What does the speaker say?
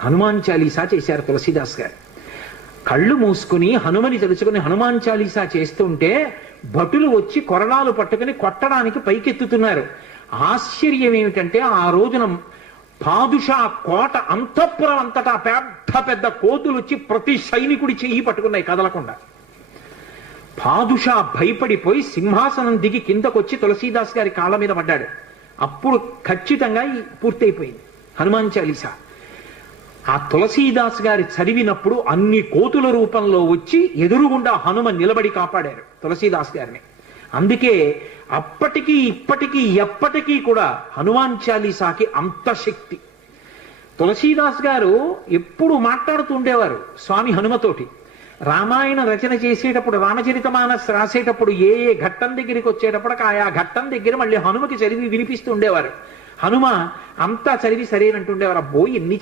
హనుమాన్ చాలీసా చేశారు తులసీదాస్ గారు. కళ్ళు మూసుకుని హనుమని తెలుసుకుని హనుమాన్ చాలీసా చేస్తుంటే భటులు వచ్చి కొరడాలు పట్టుకుని కొట్టడానికి పైకెత్తుతున్నారు. ఆశ్చర్యం ఏమిటంటే ఆ రోజున పాదుషా కోట అంతఃపురం అంతటా పెద్ద పెద్ద కోతులు వచ్చి ప్రతి సైనికుడి చెయ్యి పట్టుకున్నాయి కదలకుండా. పాదుషా భయపడిపోయి సింహాసనం దిగి కిందకొచ్చి తులసీదాస్ గారి కాళ్ళ మీద పడ్డాడు. అప్పుడు ఖచ్చితంగా పూర్తయిపోయింది హనుమాన్ చాలీసా. ఆ తులసీదాస్ గారి చదివినప్పుడు అన్ని కోతుల రూపంలో వచ్చి ఎదురుగుండా హనుమ నిలబడి కాపాడారు తులసీదాస్ గారిని. అందుకే అప్పటికీ ఇప్పటికీ ఎప్పటికీ కూడా హనుమాన్ చాలీసాకి అంత శక్తి. తులసీదాస్ గారు ఎప్పుడు మాట్లాడుతూ ఉండేవారు స్వామి హనుమతోటి. రామాయణ రచన చేసేటప్పుడు రామచరితమానస్ రాసేటప్పుడు ఏ ఏ ఘట్టం దగ్గరికి వచ్చేటప్పటికి ఆయా ఘట్టం దగ్గర మళ్ళీ హనుమకి చదివి వినిపిస్తూ ఉండేవారు. హనుమ అంతా చదివి సరేనంటుండేవారు. అబ్బో ఎన్ని